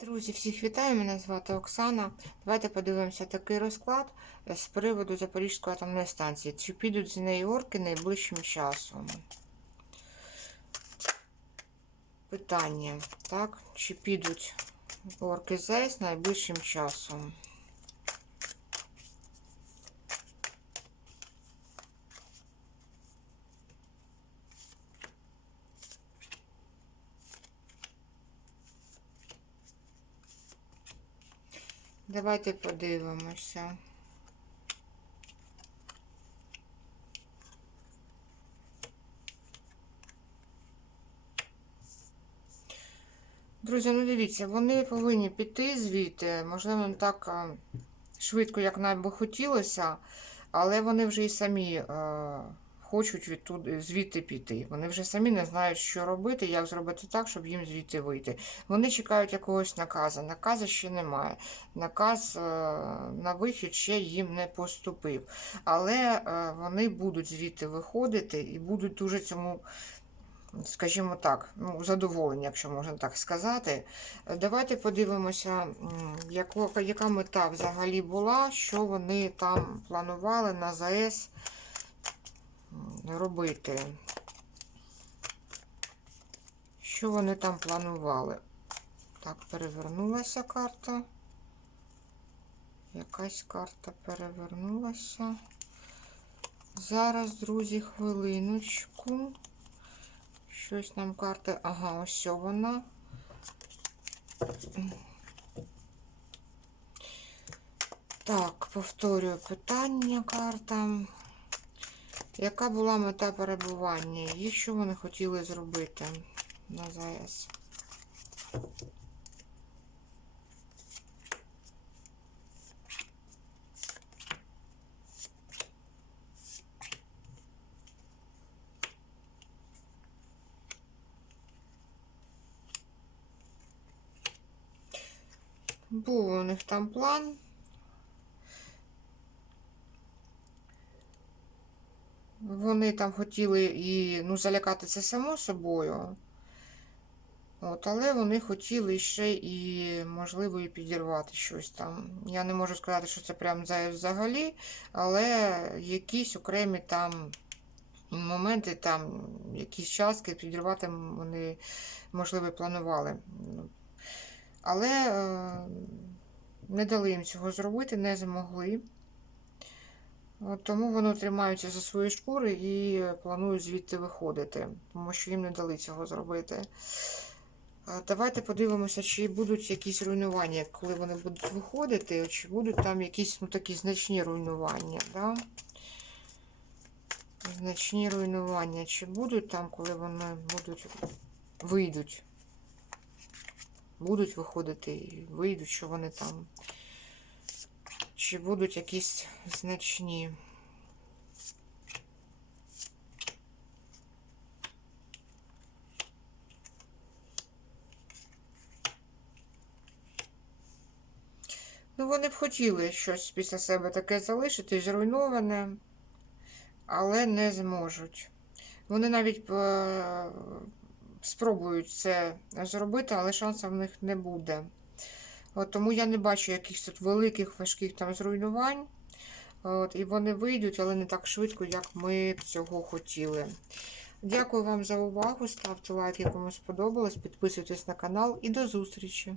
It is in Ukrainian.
Друзі, всіх вітаю! Мене звати Оксана. Давайте подивимося такий розклад з приводу Запорізької атомної станції. Чи підуть з неї орки найближчим часом? Питання, так? Чи підуть орки з ЗАЕС найближчим часом? Давайте подивимося. Друзі, ну дивіться, вони повинні піти звідти, можливо, не так швидко, як нам би хотілося, але вони вже і самі е, хочуть відтуди, звідти піти. Вони вже самі не знають, що робити, як зробити так, щоб їм звідти вийти. Вони чекають якогось наказу. Наказу ще немає. Наказ е, на вихід ще їм не поступив. Але е, вони будуть звідти виходити і будуть дуже цьому. Скажімо так, ну, задоволені, якщо можна так сказати. Давайте подивимося, яка мета взагалі була, що вони там планували на ЗАЕС робити. Що вони там планували? Так, перевернулася карта. Якась карта перевернулася. Зараз, друзі, хвилиночку. Щось нам карта. Ага, ось вона. Так, повторюю питання карта. Яка була мета перебування? І що вони хотіли зробити на ЗАЕС? Був у них там план. Вони там хотіли і ну, залякати це само собою. От, але вони хотіли ще і, можливо, і підірвати щось там. Я не можу сказати, що це прям за- взагалі, але якісь окремі там моменти, там, якісь частки підірвати вони, можливо, планували. Ну, Але е, не дали їм цього зробити, не змогли. Тому вони тримаються за свої шкури і планують звідти виходити, тому що їм не дали цього зробити. Давайте подивимося, чи будуть якісь руйнування, коли вони будуть виходити, чи будуть там якісь ну, такі значні руйнування. Да? Значні руйнування, чи будуть там, коли вони будуть вийдуть. Будуть виходити і вийдуть, що вони там. Чи будуть якісь значні. Ну, вони б хотіли щось після себе таке залишити, зруйноване, але не зможуть. Вони навіть е, спробують це зробити, але шансів в них не буде. От, тому я не бачу якихось тут великих важких там зруйнувань. От, і вони вийдуть, але не так швидко, як ми цього хотіли. Дякую вам за увагу. Ставте лайк, якому сподобалось, підписуйтесь на канал і до зустрічі!